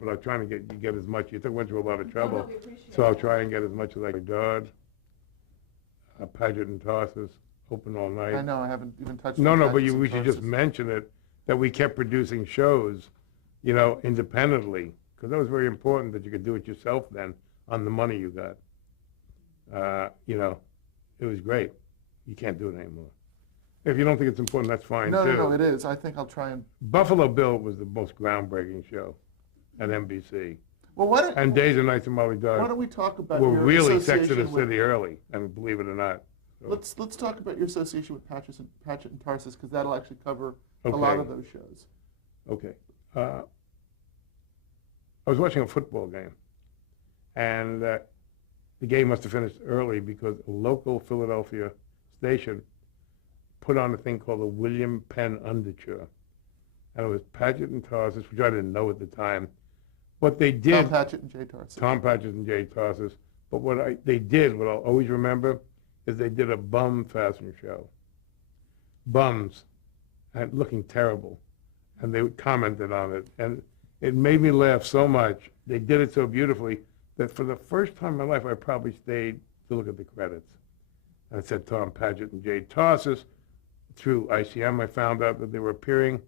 but I'm trying to get as much. You went through a lot of Oh, trouble, no, we appreciate so I'll it. try and get as much as I can. Dod, Paget and Tarsus, open all night. I know, I haven't even touched No, on no, but Patches and we should just Tarsus. mention it, that we kept producing shows, independently, because that was very important that you could do it yourself then on the money you got. It was great. You can't do it anymore. If you don't think it's important, that's fine No, too. no, it is. I think I'll try and. Buffalo Bill was the most groundbreaking show at NBC. Well, And Days and Nights of Molly why Dodd don't we talk about were your really Sex of the association with, City early, and believe it or not. So, let's talk about your association with Patchett and Tarsus, because that'll actually cover a lot Okay. of those shows. okay. I was watching a football game, and the game must have finished early because a local Philadelphia station put on a thing called the William Penn Underture. And it was Paget and Tarsus, which I didn't know at the time. What they did, Tom Patchett and Jay Tarsus. Tom Paget and Jay Tarsus, but what I'll always remember, is they did a bum fashion show. Bums, and looking terrible. And they commented on it. And it made me laugh so much. They did it so beautifully that for the first time in my life, I probably stayed to look at the credits. And it said Tom Paget and Jay Tarsus. Through ICM, I found out that they were appearing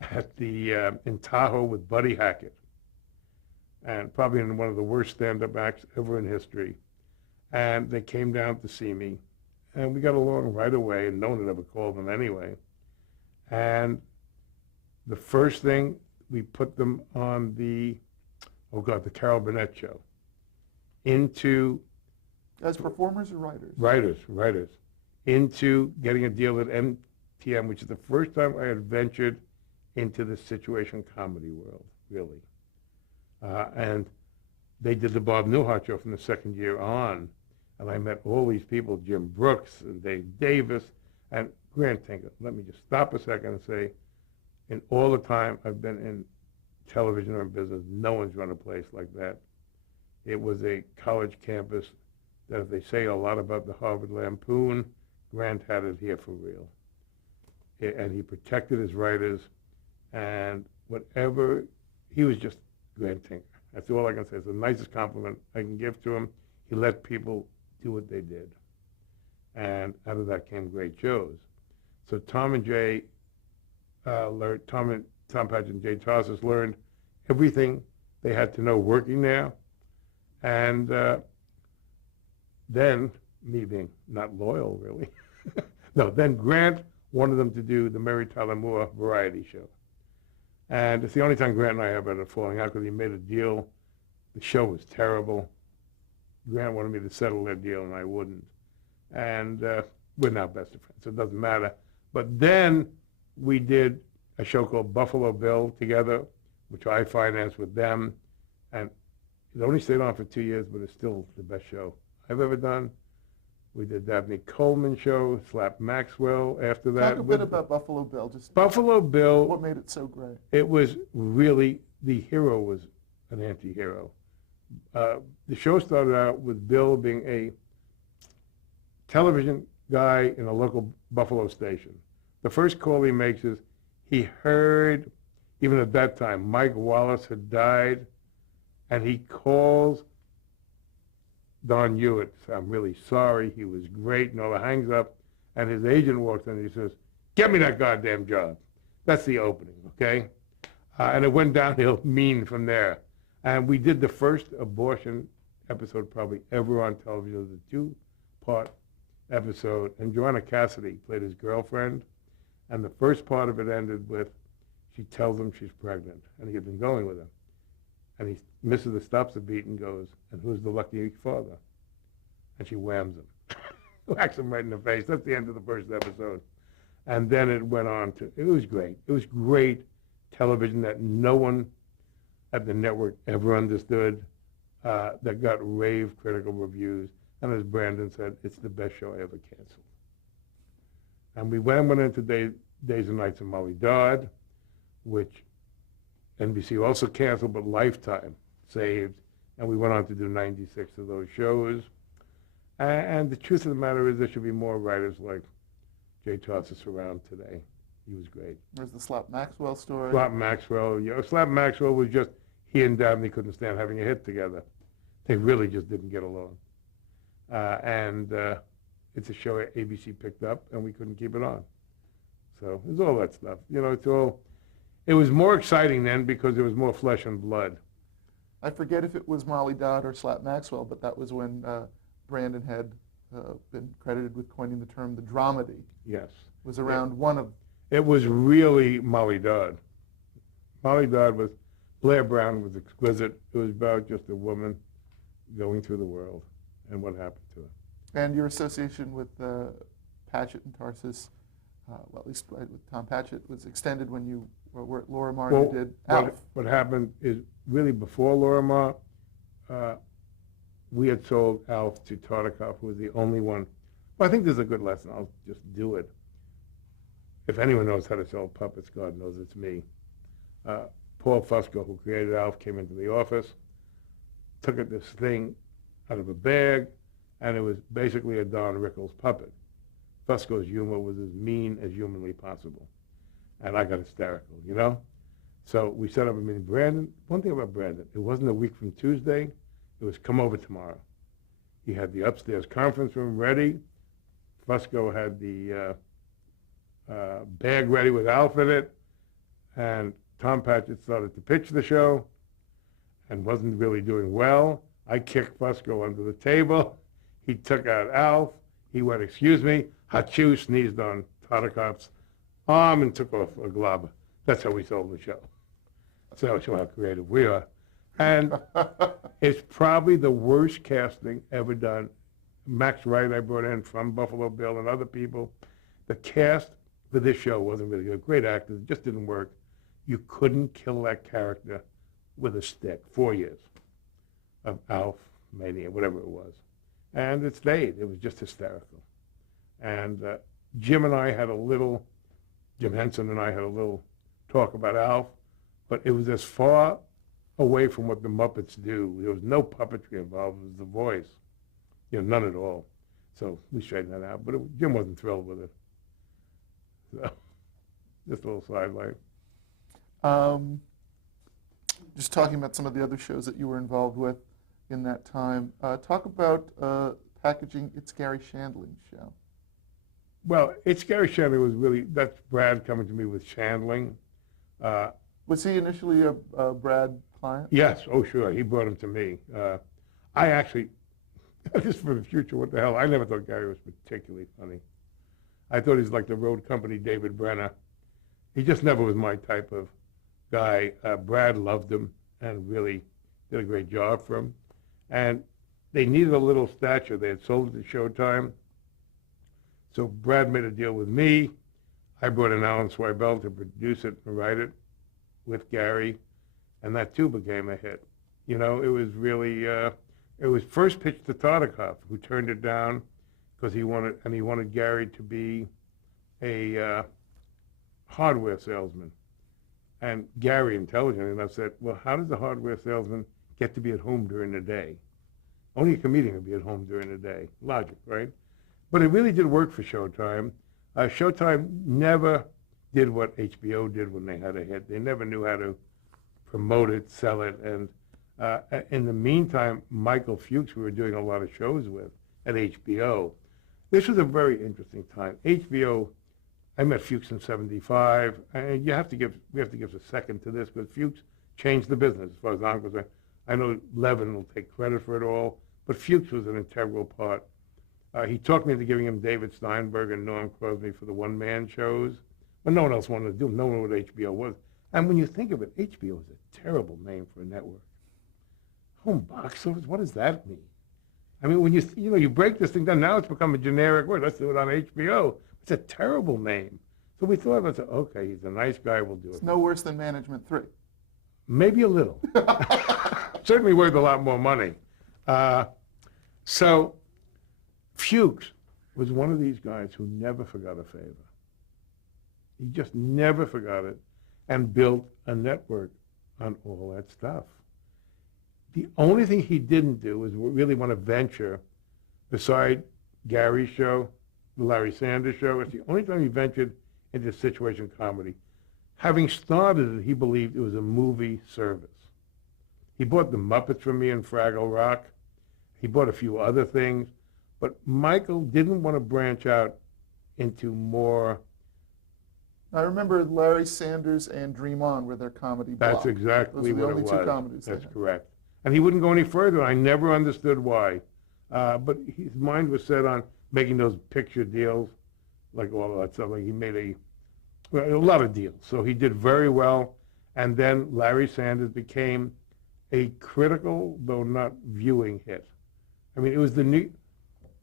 at in Tahoe with Buddy Hackett, and probably in one of the worst stand-up acts ever in history. And they came down to see me, and we got along right away, and no one had ever called them anyway. And the first thing, we put them on the Carol Burnett show. As performers or writers? Writers. Into getting a deal at MTM, which is the first time I had ventured into the situation comedy world, really. And they did the Bob Newhart show from the second year on. And I met all these people, Jim Brooks and Dave Davis and Grant Tinker. Let me just stop a second and say, in all the time I've been in television or in business, no one's run a place like that. It was a college campus that, if they say a lot about the Harvard Lampoon, Grant had it here for real. And he protected his writers, and whatever, he was just Grant Tinker. That's all I can say. It's the nicest compliment I can give to him. He let people do what they did. And out of that came great shows. So Tom and Jay learned, Tom Paget and Jay Tarsus learned everything they had to know working there. And then, me being not loyal, really, no, then Grant wanted them to do the Mary Tyler Moore variety show. And it's the only time Grant and I ever had a falling out, because he made a deal. The show was terrible. Grant wanted me to settle their deal, and I wouldn't. And we're now best of friends, so it doesn't matter. But then we did a show called Buffalo Bill together, which I financed with them. And it only stayed on for 2 years, but it's still the best show I've ever done. We did Dabney Coleman show, Slap Maxwell after that. Talk a bit about Buffalo Bill. Just Buffalo Bill. What made it so great? It was really, the hero was an anti-hero. The show started out with Bill being a television guy in a local Buffalo station. The first call he makes is, he heard, even at that time, Mike Wallace had died, and he calls Don Hewitt. I'm really sorry, he was great, and all that, hangs up, and his agent walks in and he says, get me that goddamn job. That's the opening, okay? And it went downhill mean from there. And we did the first abortion episode probably ever on television. It was a 2-part episode, and Joanna Cassidy played his girlfriend, and the first part of it ended with, she tells him she's pregnant, and he had been going with her. And he misses the stops a beat and goes, and who's the lucky father? And she whams him. Whacks him right in the face. That's the end of the first episode. And then it went on to, it was great. It was great television that no one at the network ever understood, that got rave critical reviews. And as Brandon said, it's the best show I ever canceled. And we went into Days and Nights of Molly Dodd, which NBC also canceled, but Lifetime saved. And we went on to do 96 of those shows. And the truth of the matter is, there should be more writers like Jay Tarsus around today. He was great. There's the Slap Maxwell story. Slap Maxwell, Slap Maxwell was just, he and Dabney couldn't stand having a hit together. They really just didn't get along. And it's a show ABC picked up, and we couldn't keep it on. So it's all that stuff. You know, it was more exciting then because there was more flesh and blood. I forget if it was Molly Dodd or Slap Maxwell, but that was when Brandon had been credited with coining the term the dramedy. Yes. Was around one of... It was really Molly Dodd. Molly Dodd was, Blair Brown was exquisite. It was about just a woman going through the world and what happened to her. And your association with Patchett and Tarsus, well, at least with Tom Patchett, was extended when you were at Lorimar and you did Alf. What happened is really before Lorimar, we had sold Alf to Tartikoff, who was the only one. Well, I think this is a good lesson. I'll just do it. If anyone knows how to sell puppets, God knows it's me. Paul Fusco, who created Alf, came into the office, took this thing out of a bag, and it was basically a Don Rickles puppet. Fusco's humor was as mean as humanly possible. And I got hysterical, you know? So we set up a meeting. Brandon, one thing about Brandon, it wasn't a week from Tuesday, it was come over tomorrow. He had the upstairs conference room ready. Fusco had the bag ready with Alf in it, and Tom Patchett started to pitch the show and wasn't really doing well. I kicked Fusco under the table. He took out Alf. He went, excuse me, Hachu sneezed on Tartikoff's arm and took off a glob. That's how we sold the show. So show how creative we are. And it's probably the worst casting ever done. Max Wright I brought in from Buffalo Bill and other people. The cast for this show wasn't really good. Great actors, it just didn't work. You couldn't kill that character with a stick. 4 years of Alf, Mania, whatever it was. And it stayed. It was just hysterical. And Jim Henson and I had a little talk about Alf, but it was as far away from what the Muppets do. There was no puppetry involved. It was the voice. You know, none at all. So we straightened that out. But Jim wasn't thrilled with it. So, just a little sidelight. Just talking about some of the other shows that you were involved with in that time. Talk about packaging It's Gary Shandling's show. Well, It's Gary Shandling was really, that's Brad coming to me with Shandling. Was he initially a Brad client? Yes, oh sure, he brought him to me. I actually, just for the future, what the hell, I never thought Gary was particularly funny. I thought he was like the road company David Brenner. He just never was my type of guy. Brad loved him and really did a great job for him. And they needed a little stature. They had sold it to Showtime. So Brad made a deal with me. I brought in Alan Swibel to produce it and write it with Gary. And that too became a hit. You know, it was really, it was first pitched to Tartikoff, who turned it down because he wanted Gary to be a hardware salesman. And Gary, intelligently enough, said, well, how does a hardware salesman get to be at home during the day? Only a comedian would be at home during the day. Logic, right? But it really did work for Showtime. Showtime never did what HBO did when they had a hit. They never knew how to promote it, sell it. And in the meantime, Michael Fuchs, we were doing a lot of shows with at HBO. This was a very interesting time. HBO, I met Fuchs in '75, and we have to give a second to this because Fuchs changed the business as far as I'm concerned. I know Levin will take credit for it all, but Fuchs was an integral part. He talked me into giving him David Steinberg and Norm Crosby for the one-man shows, but no one else wanted to do them. No one knew what HBO was. And when you think of it, HBO is a terrible name for a network. Home box office, what does that mean? I mean, when you break this thing down, now it's become a generic word. Let's do it on HBO. It's a terrible name. So we thought, okay, he's a nice guy, we'll do it. It's no worse than Management 3. Maybe a little. Certainly worth a lot more money. So Fuchs was one of these guys who never forgot a favor. He just never forgot it and built a network on all that stuff. The only thing he didn't do was really want to venture beside Gary's show, the Larry Sanders Show. It's the only time he ventured into situation comedy. Having started it, he believed it was a movie service. He bought the Muppets from me in Fraggle Rock. He bought a few other things. But Michael didn't want to branch out into more. I remember Larry Sanders and Dream On were their comedy block. That's exactly what it was. Those were the only two comedies. That's correct. And he wouldn't go any further. I never understood why. But his mind was set on making those picture deals, like all of that stuff. Like he made a lot of deals. So he did very well. And then Larry Sanders became a critical, though not viewing hit. I mean, it was the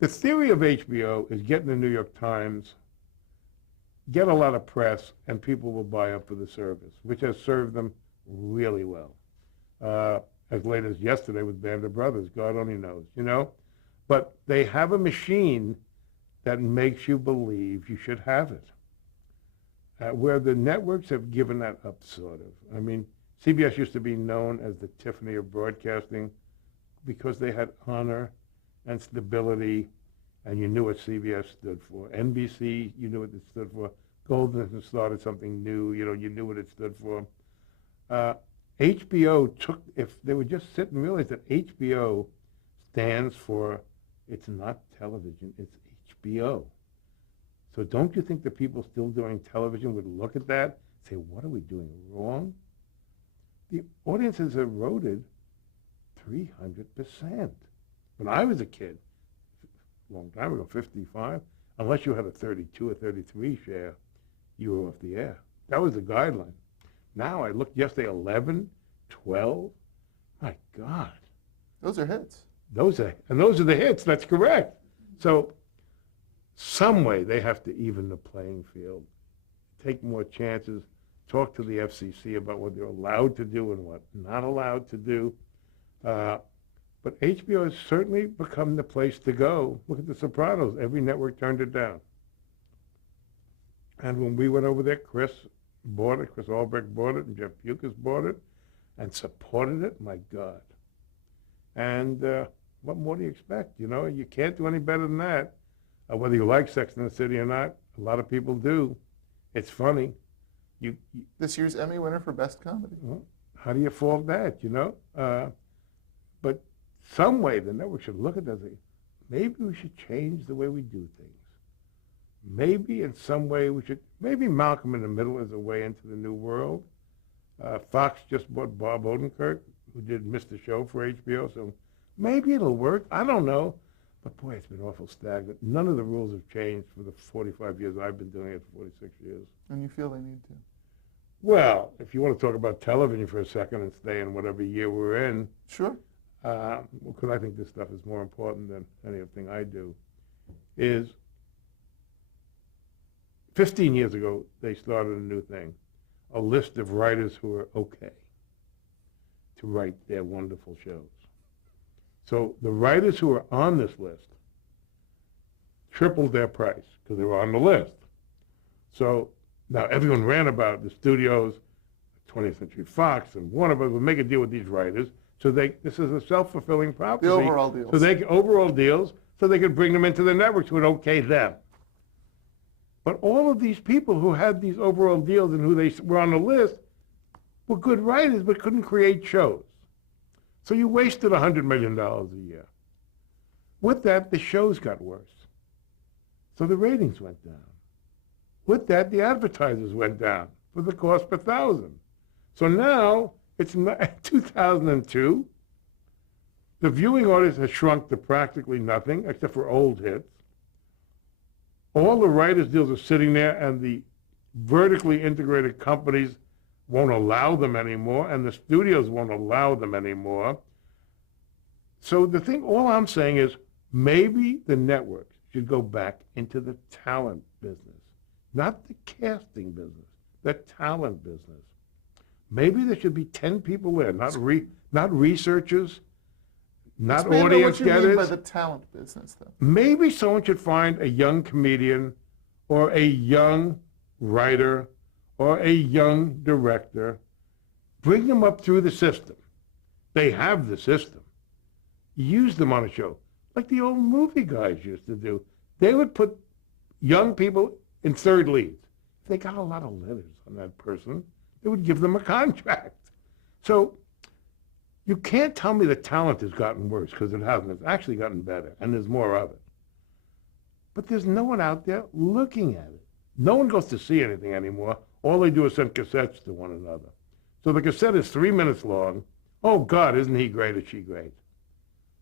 theory of HBO is get in the New York Times, get a lot of press, and people will buy up for the service, which has served them really well. As late as yesterday with Band of Brothers, God only knows, you know? But they have a machine that makes you believe you should have it. Where the networks have given that up, sort of. I mean, CBS used to be known as the Tiffany of broadcasting because they had honor and stability, and you knew what CBS stood for. NBC, you knew what it stood for. Golden started something new, you know, you knew what it stood for. HBO took, if they would just sit and realize that HBO stands for, it's not television, it's HBO. So don't you think the people still doing television would look at that and say, what are we doing wrong? The audience has eroded 300%. When I was a kid, a long time ago, 55, unless you had a 32 or 33 share, you were off the air. That was the guideline. Now I looked yesterday, 11, 12. My God. Those are hits. Those are the hits, that's correct. So some way they have to even the playing field, take more chances, talk to the FCC about what they're allowed to do and what not allowed to do. But HBO has certainly become the place to go. Look at The Sopranos. Every network turned it down. And when we went over there, Chris bought it, Chris Albrecht bought it, and Jeff Bewkes bought it and supported it. My God. And what more do you expect? You know, you can't do any better than that. Whether you like Sex and the City or not, a lot of people do. It's funny. This year's Emmy winner for Best Comedy. Well, how do you fault that, you know? But some way the network should look at that and say, maybe we should change the way we do things. Maybe in some way maybe Malcolm in the Middle is a way into the new world. Fox just bought Bob Odenkirk, who did Mr. Show for HBO, so maybe it'll work. I don't know. But boy, it's been awful stagnant. None of the rules have changed for the 45 years I've been doing it, 46 years. And you feel they need to? Well, if you want to talk about television for a second and stay in whatever year we're in. Sure. Because I think this stuff is more important than anything I do, is 15 years ago, they started a new thing, a list of writers who are okay to write their wonderful shows. So the writers who are on this list tripled their price because they were on the list. So now everyone ran about the studios, 20th Century Fox and Warner Bros. Would make a deal with these writers. So this is a self-fulfilling prophecy. The overall deals. So overall deals, so they could bring them into the networks who would okay them. But all of these people who had these overall deals and who they were on the list were good writers but couldn't create shows. So you wasted $100 million a year. With that, the shows got worse. So the ratings went down. With that, the advertisers went down for the cost per thousand. So now, it's 2002. The viewing audience has shrunk to practically nothing, except for old hits. All the writers' deals are sitting there, and the vertically integrated companies won't allow them anymore, and the studios won't allow them anymore. So all I'm saying is maybe the networks should go back into the talent business, not the casting business, the talent business. Maybe there should be 10 people there, not researchers, not audience what you mean getters. by the talent business, though. Maybe someone should find a young comedian or a young writer or a young director, bring them up through the system. They have the system. Use them on a show, like the old movie guys used to do. They would put young people in third leads. If they got a lot of letters on that person, they would give them a contract. So You can't tell me the talent has gotten worse, because it hasn't. It's actually gotten better, and there's more of it. But there's no one out there looking at it. No one goes to see anything anymore. All they do is send cassettes to one another. So the cassette is 3 minutes long. Oh, God, isn't he great or she great?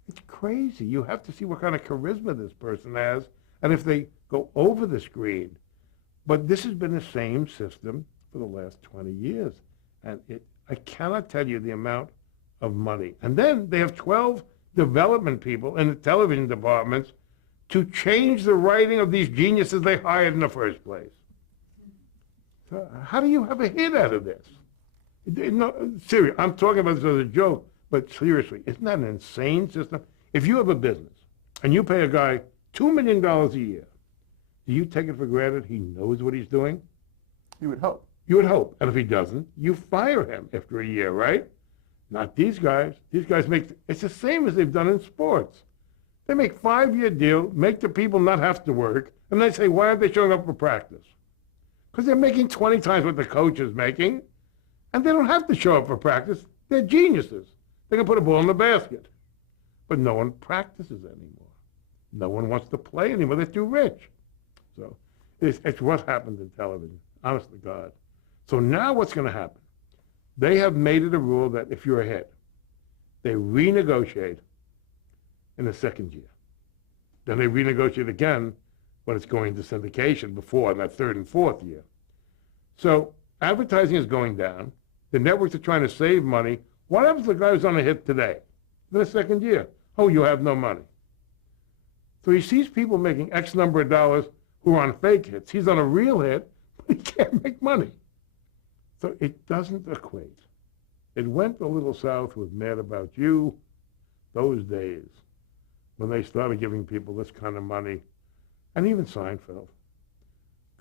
It's crazy. You have to see what kind of charisma this person has, and if they go over the screen. But this has been the same system for the last 20 years. And I cannot tell you the amount of money. And then they have 12 development people in the television departments to change the writing of these geniuses they hired in the first place. So how do you have a hit out of this? No, seriously, I'm talking about this as a joke, but seriously, isn't that an insane system? If you have a business and you pay a guy $2 million a year, do you take it for granted he knows what he's doing? You would hope. You would hope. And if he doesn't, you fire him after a year, right? Not these guys. These guys it's the same as they've done in sports. They make 5-year deal, make the people not have to work, and they say, why aren't they showing up for practice? Because they're making 20 times what the coach is making, and they don't have to show up for practice. They're geniuses. They can put a ball in the basket. But no one practices anymore. No one wants to play anymore. They're too rich. So it's what happened in television, honest to God. So now what's going to happen? They have made it a rule that if you're a hit, they renegotiate in the second year. Then they renegotiate again when it's going to syndication before in that third and fourth year. So advertising is going down. The networks are trying to save money. What happens to the guy who's on a hit today? In the second year, oh, you have no money. So he sees people making X number of dollars who are on fake hits. He's on a real hit, but he can't make money. So it doesn't equate. It went a little south with Mad About You, those days, when they started giving people this kind of money, and even Seinfeld.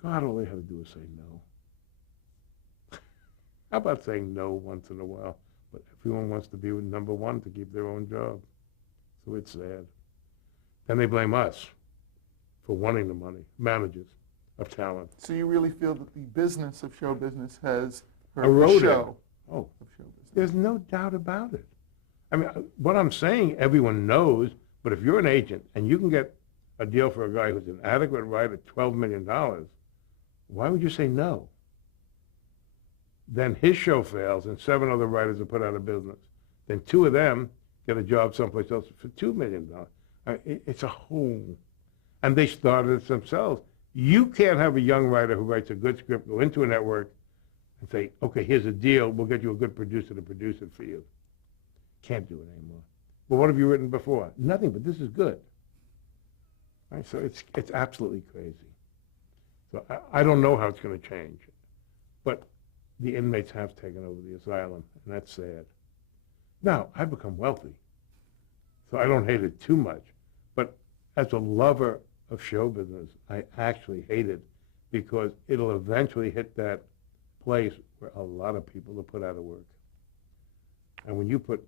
God, all they had to do was say no. How about saying no once in a while? But everyone wants to be number one to keep their own job. So it's sad. Then they blame us for wanting the money, managers of talent. So you really feel that the business of show business has hurt Eroded. the show Oh, of show business? there's no doubt about it. I mean, what I'm saying, everyone knows, but if you're an agent and you can get a deal for a guy who's an adequate writer at $12 million, why would you say no? Then his show fails and 7 other writers are put out of business. Then 2 of them get a job someplace else for $2 million. It's a whole, and they started it themselves. You can't have a young writer who writes a good script go into a network and say, okay, here's a deal, we'll get you a good producer to produce it for you. Can't do it anymore. Well, what have you written before? Nothing, but this is good. Right? So it's absolutely crazy. So I don't know how it's going to change, but the inmates have taken over the asylum, and that's sad. Now, I've become wealthy, so I don't hate it too much, but as a lover of show business, I actually hate it because it'll eventually hit that place where a lot of people are put out of work. And when you put...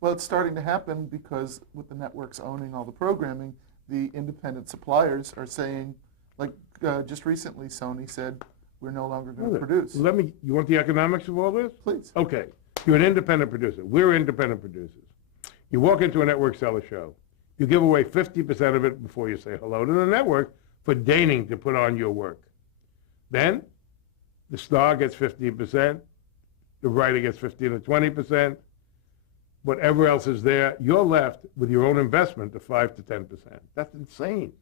Well, it's starting to happen because with the networks owning all the programming, the independent suppliers are saying, like just recently Sony said, we're no longer going to produce. You want the economics of all this? Please. Okay. You're an independent producer. We're independent producers. You walk into a network, sell a show. You give away 50% of it before you say hello to the network for deigning to put on your work. Then the star gets 15%, the writer gets 15 or 20%, whatever else is there, you're left with your own investment of 5 to 10%. That's insane.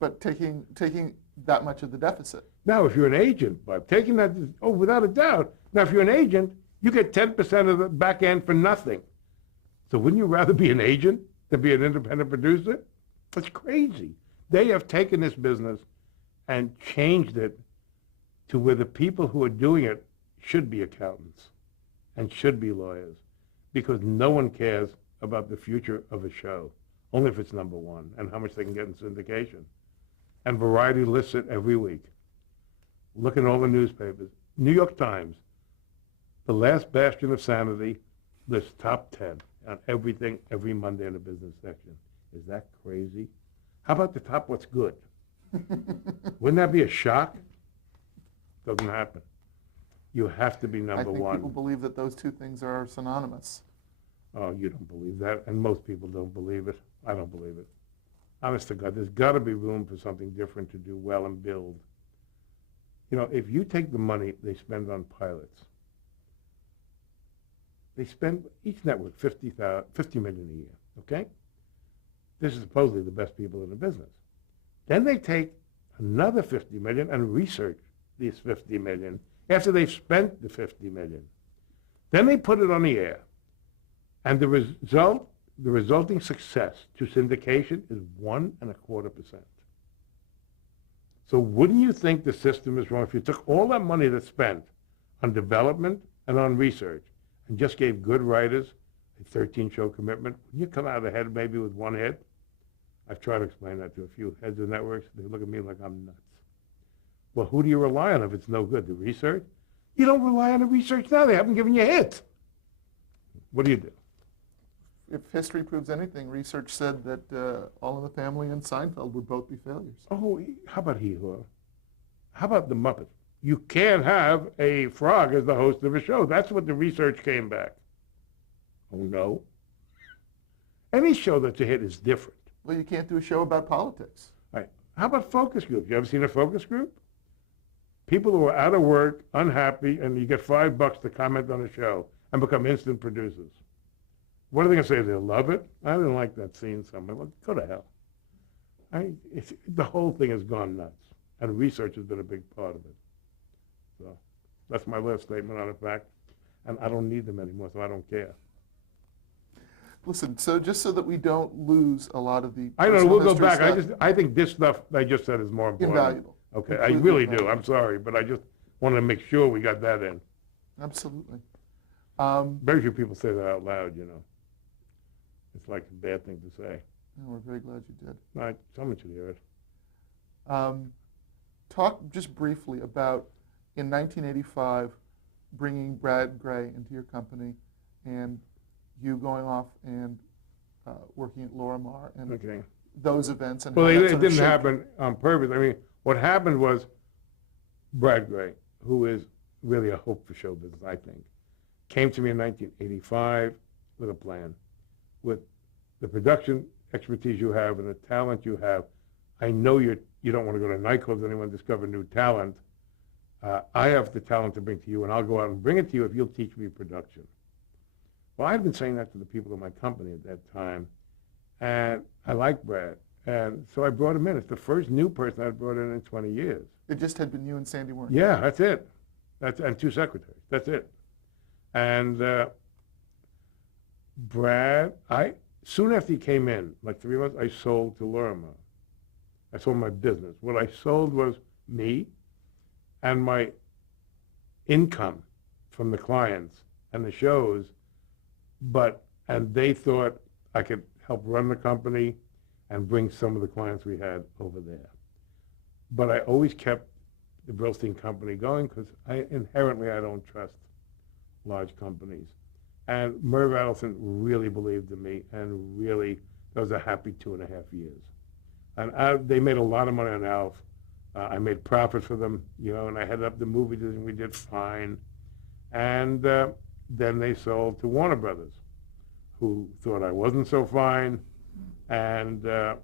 But taking that much of the deficit. Now, if you're an agent, Bob, taking that, oh, without a doubt. Now, if you're an agent, you get 10% of the back end for nothing. So wouldn't you rather be an agent than be an independent producer? That's crazy. They have taken this business and changed it to where the people who are doing it should be accountants and should be lawyers, because no one cares about the future of a show, only if it's number one and how much they can get in syndication. And Variety lists it every week. Look at all the newspapers. New York Times, the last bastion of sanity, lists top 10 on everything every Monday in the business section. Is that crazy? How about the top what's good? Wouldn't that be a shock? Doesn't happen. You have to be number one. I think people believe that those two things are synonymous. Oh, you don't believe that, and most people don't believe it. I don't believe it. Honest to God, there's got to be room for something different to do well and build. You know, if you take the money they spend on pilots, they spend, each network, $50 million a year, okay? This is supposedly the best people in the business. Then they take another 50 million and research these 50 million after they've spent the 50 million. Then they put it on the air. And the resulting success to syndication is 1.25%. So wouldn't you think the system is wrong if you took all that money that's spent on development and on research and just gave good writers a 13-show commitment? Wouldn't you come out ahead maybe with one hit? I've tried to explain that to a few heads of networks. They look at me like I'm nuts. Well, who do you rely on if it's no good? The research? You don't rely on the research now. They haven't given you a hit. What do you do? If history proves anything, research said that All in the Family and Seinfeld would both be failures. Oh, how about Hee-Haw? How about the Muppets? You can't have a frog as the host of a show. That's what the research came back. Oh, no. Any show that's a hit is different. Well, you can't do a show about politics. Right. How about focus groups? You ever seen a focus group? People who are out of work, unhappy, and you get $5 to comment on a show and become instant producers. What are they going to say? They'll love it? I didn't like that scene somewhere. Well, go to hell. The whole thing has gone nuts, and research has been a big part of it. So that's my last statement on the fact, and I don't need them anymore, so I don't care. Listen, so just so that we don't lose a lot of the I know, we'll go back. Stuff, I think this stuff I just said is more important. Invaluable. Okay, I really do. I'm sorry, but I just wanted to make sure we got that in. Absolutely. Very few people say that out loud, you know. It's like a bad thing to say. We're very glad you did. No, someone should hear it. Talk just briefly about, in 1985, bringing Brad Gray into your company and you going off and working at Lorimar and those events. And well, it didn't happen on purpose. I mean, what happened was Brad Gray, who is really a hope for show business, I think, came to me in 1985 with a plan. With the production expertise you have and the talent you have, I know you don't want to go to nightclubs anymore and discover new talent. I have the talent to bring to you, and I'll go out and bring it to you if you'll teach me production. Well, I'd been saying that to the people in my company at that time, and I liked Brad, and so I brought him in. It's the first new person I'd brought in 20 years. It just had been you and Sandy Warren. Yeah, that's it. And 2 secretaries. That's it. And Brad, soon after he came in, like 3 months, I sold to Lorimar. I sold my business. What I sold was me and my income from the clients and the shows, and they thought I could help run the company and bring some of the clients we had over there. But I always kept the Brillstein company going because inherently I don't trust large companies. And Merv Adelson really believed in me, and really, that was a happy 2.5 years. And they made a lot of money on Alf. I made profit for them, you know, and I headed up the movie division. We did fine. And then they sold to Warner Brothers, who thought I wasn't so fine. And it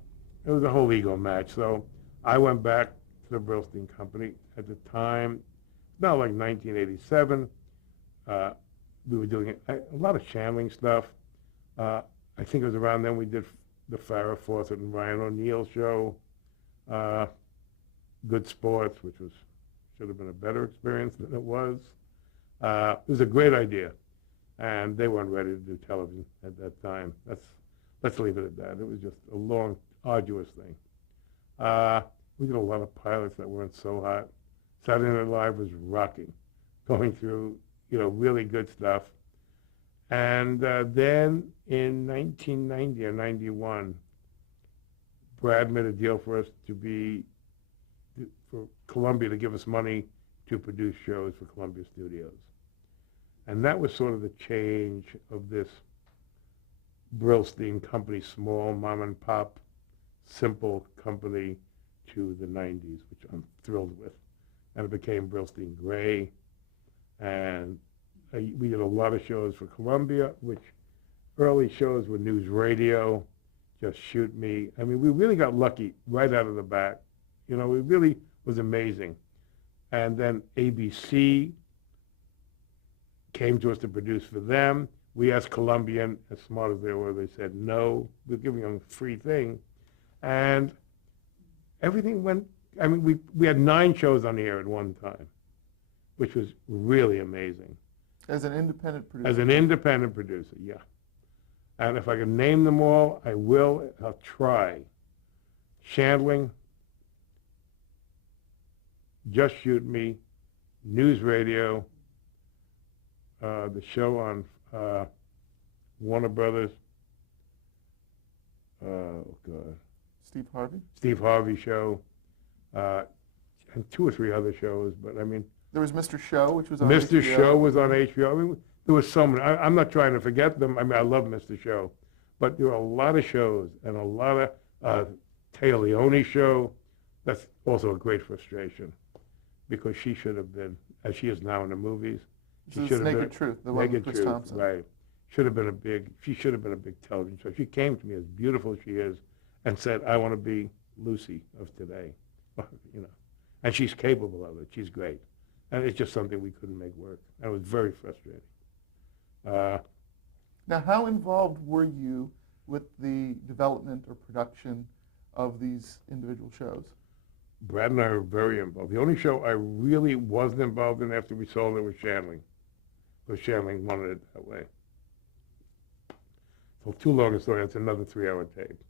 was a whole ego match. So I went back to the Brillstein company. At the time, about like 1987, we were doing a lot of channeling stuff. I think it was around then we did the Farrah Fawcett and Ryan O'Neal show, Good Sports, which should have been a better experience than it was. It was a great idea, and they weren't ready to do television at that time. Let's leave it at that. It was just a long, arduous thing. We did a lot of pilots that weren't so hot. Saturday Night Live was rocking, going through, you know, really good stuff. And then in 1990 or 91, Brad made a deal for us for Columbia to give us money to produce shows for Columbia Studios. And that was sort of the change of this Brillstein company, small mom and pop, simple company, to the 90s, which I'm thrilled with. And it became Brillstein Gray. And we did a lot of shows for Columbia, which early shows with News Radio, Just Shoot Me. I mean, we really got lucky right out of the bat. You know, it really was amazing. And then ABC came to us to produce for them. We asked Columbian, as smart as they were, they said, no, we're giving them a free thing. And everything went, I mean, we had 9 shows on the air at one time, which was really amazing. As an independent producer? As an independent producer, yeah. And if I can name them all, I will. I'll try. Chandling, Just Shoot Me, News Radio, the show on Warner Brothers. Oh, God. Steve Harvey? Steve Harvey show, and 2 or 3 other shows. But I mean, there was Mr. Show, which was on Mr. HBO. Show was on HBO. I mean, there was so many. I'm not trying to forget them. I mean, I love Mr. Show, but there were a lot of shows and a lot of Taya Leone show. That's also a great frustration because she should have been, as she is now in the movies. This is Naked Truth, the one with Chris Thompson. Right. She should have been a big television show. She came to me as beautiful as she is and said, I want to be Lucy of today. You know, and she's capable of it. She's great. And it's just something we couldn't make work. And it was very frustrating. Now, how involved were you with the development or production of these individual shows? Brad and I were very involved. The only show I really wasn't involved in after we sold it was Chandling, because Chandling wanted it that way. So too long a story. That's another 3-hour tape.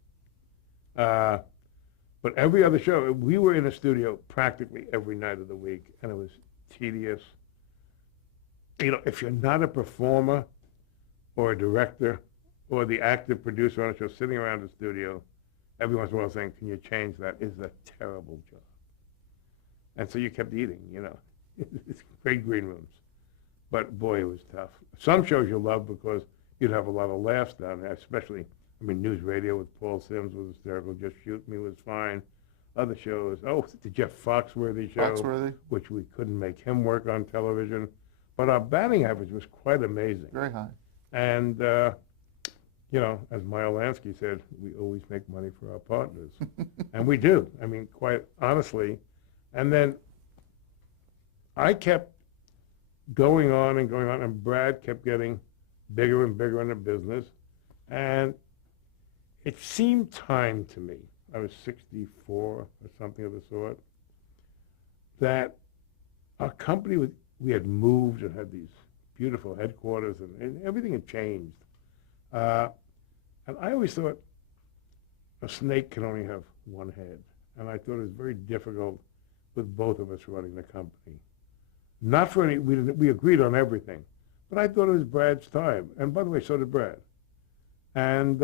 But every other show, we were in a studio practically every night of the week, and it was tedious. You know, if you're not a performer or a director or the active producer on a show sitting around the studio, every once in a while saying, can you change that? It's a terrible job. And so you kept eating, you know. It's great green rooms. But boy, it was tough. Some shows you love because you'd have a lot of laughs down there, especially, I mean, News Radio with Paul Sims was hysterical. Just Shoot Me was fine. Other shows, the Jeff Foxworthy show, which we couldn't make him work on television. But our batting average was quite amazing. Very high. And, you know, as Meyer Lansky said, we always make money for our partners. And we do. I mean, quite honestly. And then I kept going on, and Brad kept getting bigger and bigger in the business. And it seemed time to me, I was 64 or something of the sort, that our company, we had moved and had these beautiful headquarters, and everything had changed. And I always thought a snake can only have one head. And I thought it was very difficult with both of us running the company. Not for any, we agreed on everything, but I thought it was Brad's time. And by the way, so did Brad. And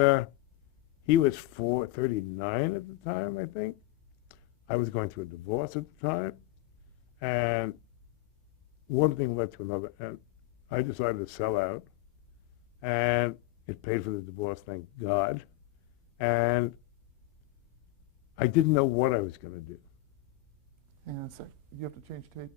he was 39 at the time, I think. I was going through a divorce at the time. And one thing led to another. And I decided to sell out. And it paid for the divorce, thank God. And I didn't know what I was going to do. Hang on a sec. You have to change tape.